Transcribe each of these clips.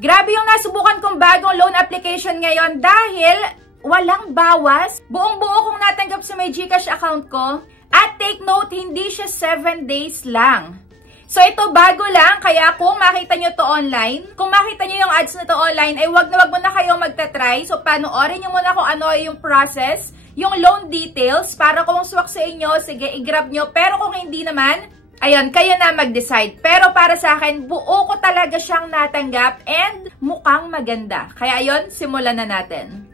Grabe yung nasubukan kong bagong loan application ngayon dahil walang bawas. Buong-buo kong natanggap sa may GCash account ko. At take note, hindi siya 7 days lang. So ito bago lang, kaya kung makita nyo to online, kung makita nyo yung ads na to online, ay wag na kayong magta-try. So panoorin nyo muna kung ano yung process, yung loan details, para kung swak sa inyo, sige, i-grab nyo. Pero kung hindi naman, ayun, kayo na mag-decide. Pero para sa akin, buo ko talaga siyang natanggap and mukhang maganda. Kaya ayun, simulan na natin.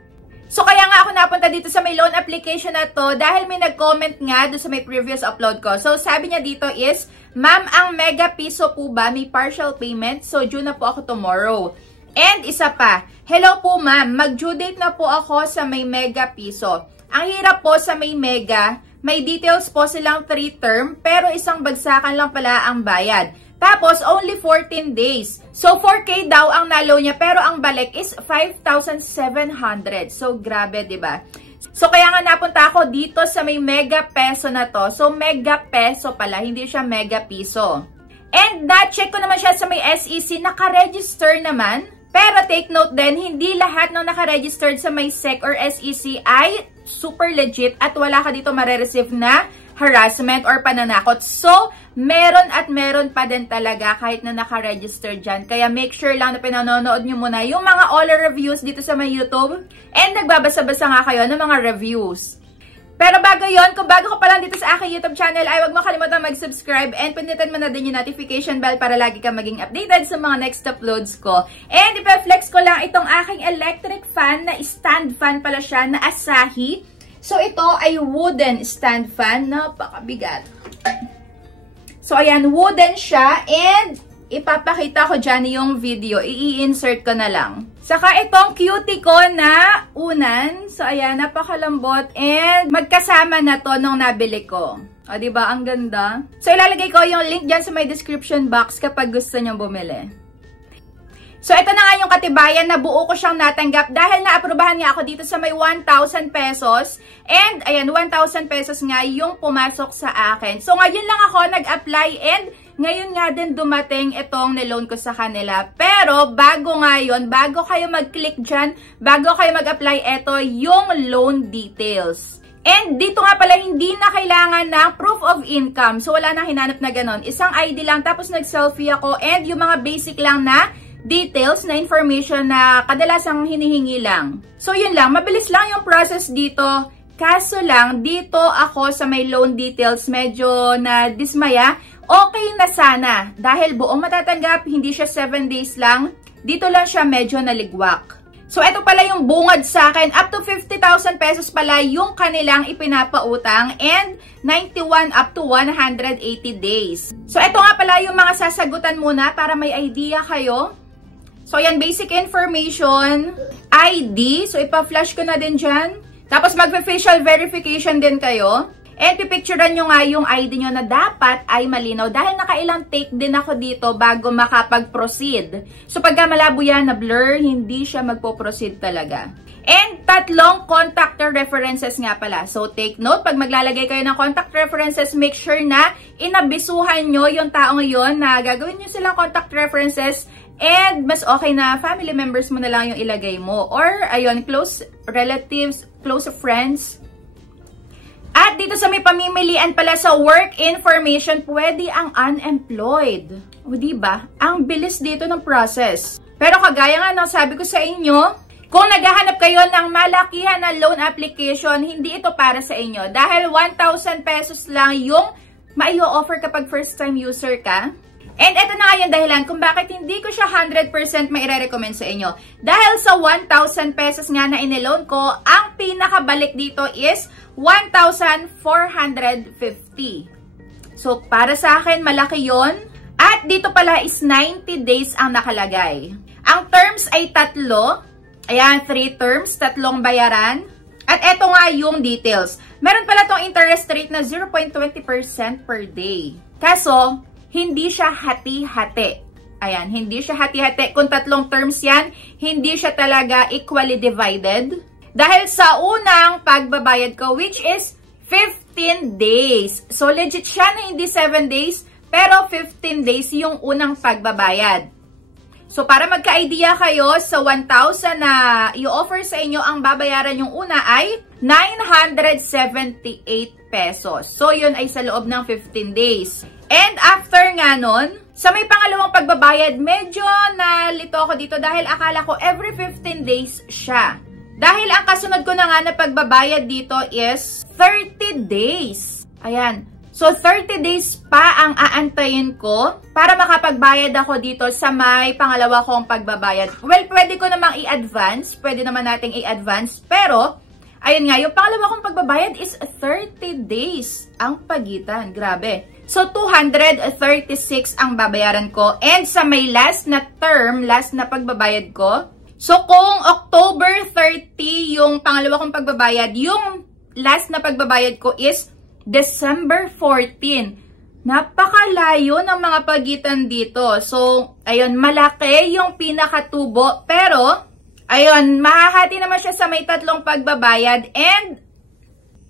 So kaya nga ako napunta dito sa may loan application na to dahil may nag-comment nga doon sa may previous upload ko. So sabi niya dito is, Ma'am, ang Mega Piso po ba may partial payment? So due na po ako tomorrow. And isa pa, hello po ma'am, mag-due date na po ako sa may Mega Piso. Ang hirap po sa may Mega, may details po silang 3 term pero isang bagsakan lang pala ang bayad. Tapos, only 14 days. So, 4K daw ang naloan niya, pero ang balik is 5,700. So, grabe, diba? So, kaya nga napunta ako dito sa may Mega Peso na to. So, Mega Peso pala, hindi siya Mega Piso. And, na-check ko naman siya sa may SEC, naka-register naman. Pero, take note din, hindi lahat ng naka-registered sa may SEC or SEC ay super legit at wala ka dito mare-receive na harassment or pananakot. So, meron at meron pa din talaga kahit na naka-register dyan. Kaya make sure lang na pinanonood nyo muna yung mga all reviews dito sa my YouTube. And nagbabasa-basa nga kayo ng mga reviews. Pero bago yon, kung bago ka pa lang dito sa aking YouTube channel, ay huwag mo kalimutan mag-subscribe and pindutin mo na din yung notification bell para lagi kang maging updated sa mga next uploads ko. And ipa-flex ko lang itong aking electric fan na stand fan pala siya na Asahi. So, ito ay wooden stand fan. Napakabigat. So, ayan, wooden siya. And, ipapakita ko dyan yung video. I-insert ko na lang. Saka, itong cutie ko na unan. So, ayan, napakalambot. And, magkasama na to nung nabili ko. O, diba? Ang ganda. So, ilalagay ko yung link dyan sa my description box kapag gusto nyo bumili. So, ito na nga yung katibayan na buo ko siyang natanggap dahil naaprubahan nga ako dito sa may 1,000 pesos. And, ayan, 1,000 pesos nga yung pumasok sa akin. So, ngayon lang ako nag-apply and ngayon nga din dumating itong niloan ko sa kanila. Pero, bago nga yun, bago kayo mag-click dyan, bago kayo mag-apply, ito yung loan details. And dito nga pala hindi na kailangan ng proof of income. So, wala na hinanap na ganon. Isang ID lang, tapos nag-selfie ako and yung mga basic lang na details na information na kadalasang hinihingi lang. So, yun lang. Mabilis lang yung process dito. Kaso lang, dito ako sa may loan details medyo na dismaya. Okay na sana. Dahil buong matatanggap, hindi siya 7 days lang. Dito lang siya medyo naligwak. So, ito pala yung bungad sa akin. Up to 50,000 pesos pala yung kanilang ipinapautang and 91 up to 180 days. So, ito nga pala yung mga sasagutan muna para may idea kayo. So, yan, basic information, ID. So, ipa-flash ko na din dyan. Tapos, mag-facial verification din kayo. And, pipicturean nyo nga yung ID nyo na dapat ay malinaw. Dahil nakailang take din ako dito bago makapag-proceed. So, pagka malabo yan na blur, hindi siya magpo-proceed talaga. And, 3 contact references nga pala. So, take note, pag maglalagay kayo ng contact references, make sure na inabisuhan nyo yung taong yon na gagawin nyo silang contact references. And, mas okay na family members mo na lang yung ilagay mo. Or, ayun, close relatives, close friends. At dito sa may pamimilian pala sa work information, pwede ang unemployed. O, diba? Ang bilis dito ng process. Pero kagaya nga ng sabi ko sa inyo, kung naghahanap kayo ng malakihan na loan application, hindi ito para sa inyo. Dahil 1,000 pesos lang yung mai-offer kapag first time user ka. And ito na nga yung dahilan kung bakit hindi ko siya 100% maire-recommend sa inyo. Dahil sa 1,000 pesos nga na iniloan ko, ang pinakabalik dito is 1,450. So, para sa akin, malaki yon. At dito pala is 90 days ang nakalagay. Ang terms ay 3. Ayan, 3 terms, 3 bayaran. At eto nga yung details. Meron pala tong interest rate na 0.20% per day. Kaso, hindi siya hati-hati. Ayan, hindi siya hati-hati. Kung 3 terms yan, hindi siya talaga equally divided. Dahil sa unang pagbabayad ko, which is 15 days. So, legit siya na hindi 7 days, pero 15 days yung unang pagbabayad. So, para magka-idea kayo, sa 1,000 na i-offer sa inyo, ang babayaran yung una ay 978 pesos. So, yun ay sa loob ng 15 days. And after nga nun, sa may pangalawang pagbabayad, medyo nalito ako dito dahil akala ko every 15 days siya. Dahil ang kasunod ko na nga na pagbabayad dito is 30 days. Ayan. So, 30 days pa ang aantayin ko para makapagbayad ako dito sa may pangalawa kong pagbabayad. Well, pwede ko namang i-advance. Pwede naman nating i-advance. Pero, ayun nga, yung pangalawa kong pagbabayad is 30 days ang pagitan. Grabe. So, 236 ang babayaran ko. And sa may last na term, last na pagbabayad ko, so kung October 30 yung pangalawa kong pagbabayad, yung last na pagbabayad ko is December 14. Napakalayo ng mga pagitan dito. So, ayun, malaki yung pinakatubo. Pero, ayun, mahahati naman siya sa may 3 pagbabayad. And,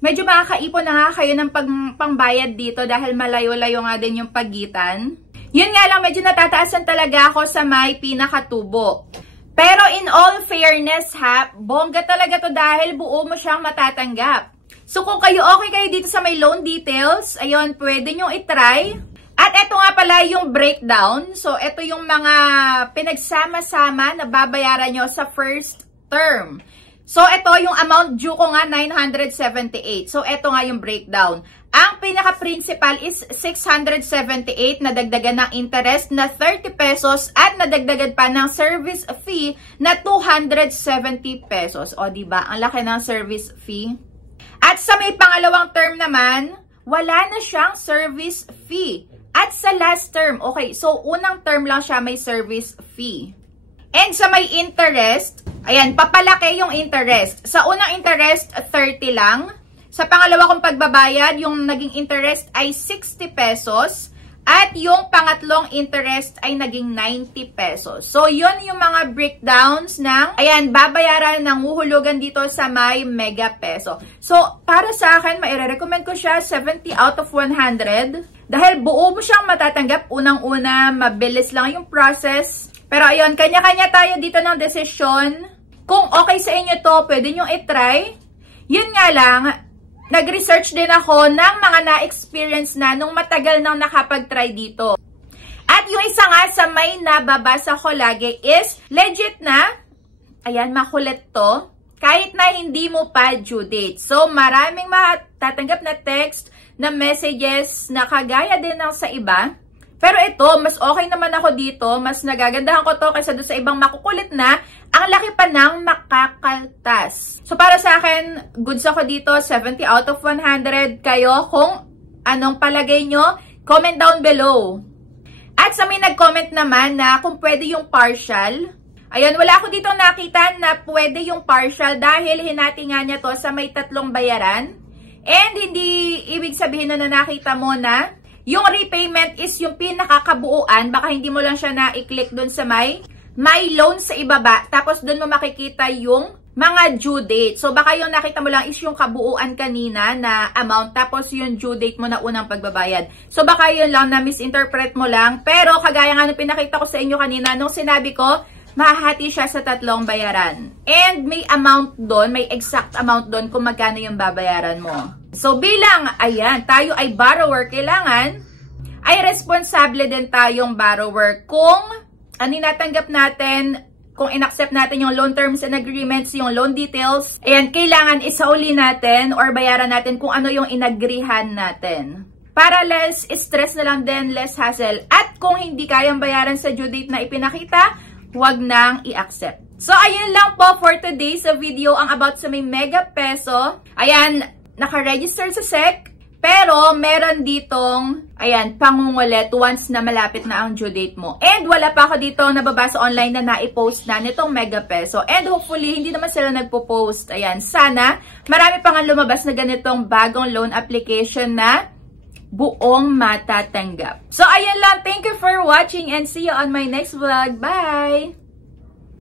medyo makakaipon na nga kayo ng pangbayad dito dahil malayo-layo nga din yung pagitan. Yun nga lang, medyo natataasan talaga ako sa may pinakatubo. Pero in all fairness ha, bongga talaga to dahil buo mo siyang matatanggap. So kung okay kayo dito sa may loan details, ayun, pwede nyo itry. At ito nga pala yung breakdown. So ito yung mga pinagsama-sama na babayaran nyo sa first term. So ito yung amount due ko nga 978. So ito nga yung breakdown. Ang pinaka-principal is 678 na dagdagan ng interest na 30 pesos at nadagdagan pa ng service fee na 270 pesos. O diba, ang laki ng service fee. At sa may pangalawang term naman, wala na siyang service fee. At sa last term, okay, so unang term lang siya may service fee. And sa may interest, ayan, papalaki yung interest. Sa unang interest, 30 lang. Sa pangalawa kong pagbabayad, yung naging interest ay 60 pesos. At yung pangatlong interest ay naging 90 pesos. So, yun yung mga breakdowns ng, ayan, babayaran ng huhulugan dito sa may mega peso. So, para sa akin, maire-recommend ko siya 70 out of 100. Dahil buo mo siyang matatanggap. Unang-una, mabilis lang yung process. Pero ayun, kanya-kanya tayo dito ng desisyon. Kung okay sa inyo to, pwede nyo itry. Yun nga lang, nag-research din ako ng mga na-experience na nung matagal nang nakapag-try dito. At yung isa nga sa may nababasa ko lagi is legit na, ayan, makulit to, kahit na hindi mo pa due date. So, maraming matatanggap na text, na messages na kagaya din ng sa iba. Pero ito, mas okay naman ako dito. Mas nagagandahan ko to kaysa doon sa ibang makukulit na ang laki pa ng makakaltas. So, para sa akin, goods ako dito. 70 out of 100. Kayo, kung anong palagay nyo, comment down below. At sa may nag-comment naman na kung pwede yung partial. Ayun, wala ako dito nakita na pwede yung partial dahil hinati nga niya to sa may 3 bayaran. And hindi ibig sabihin na nakita mo na yung repayment is yung pinakakabuuan. Baka hindi mo lang siya na-i-click dun sa may loan sa ibaba. Tapos dun mo makikita yung mga due date. So baka yung nakita mo lang is yung kabuuan kanina na amount. Tapos yung due date mo na unang pagbabayad. So baka yun lang na misinterpret mo lang. Pero kagaya nga nung pinakita ko sa inyo kanina, nung sinabi ko, mahahati siya sa 3 bayaran. And may amount doon, may exact amount doon kung magkano yung babayaran mo. So, bilang, ayan, tayo ay borrower, kailangan ay responsable din tayong borrower kung ano natanggap natin, kung in-accept natin yung loan terms and agreements, yung loan details, ayan, kailangan isauli natin or bayaran natin kung ano yung inagrihan natin. Para less stress na lang din, less hassle. At kung hindi kayang bayaran sa due date na ipinakita, huwag nang i-accept. So, ayun lang po for today's video ang about sa may mega peso. Ayan, naka-register sa SEC, pero meron ditong, ayan, pangungulit once na malapit na ang due date mo. And wala pa ako dito nababasa online na naipost na nitong mega peso. And hopefully, hindi naman sila nagpo-post. Ayan, sana marami pa nga lumabas na ganitong bagong loan application na buong matatanggap. So, ayan lang. Thank you for watching and see you on my next vlog. Bye!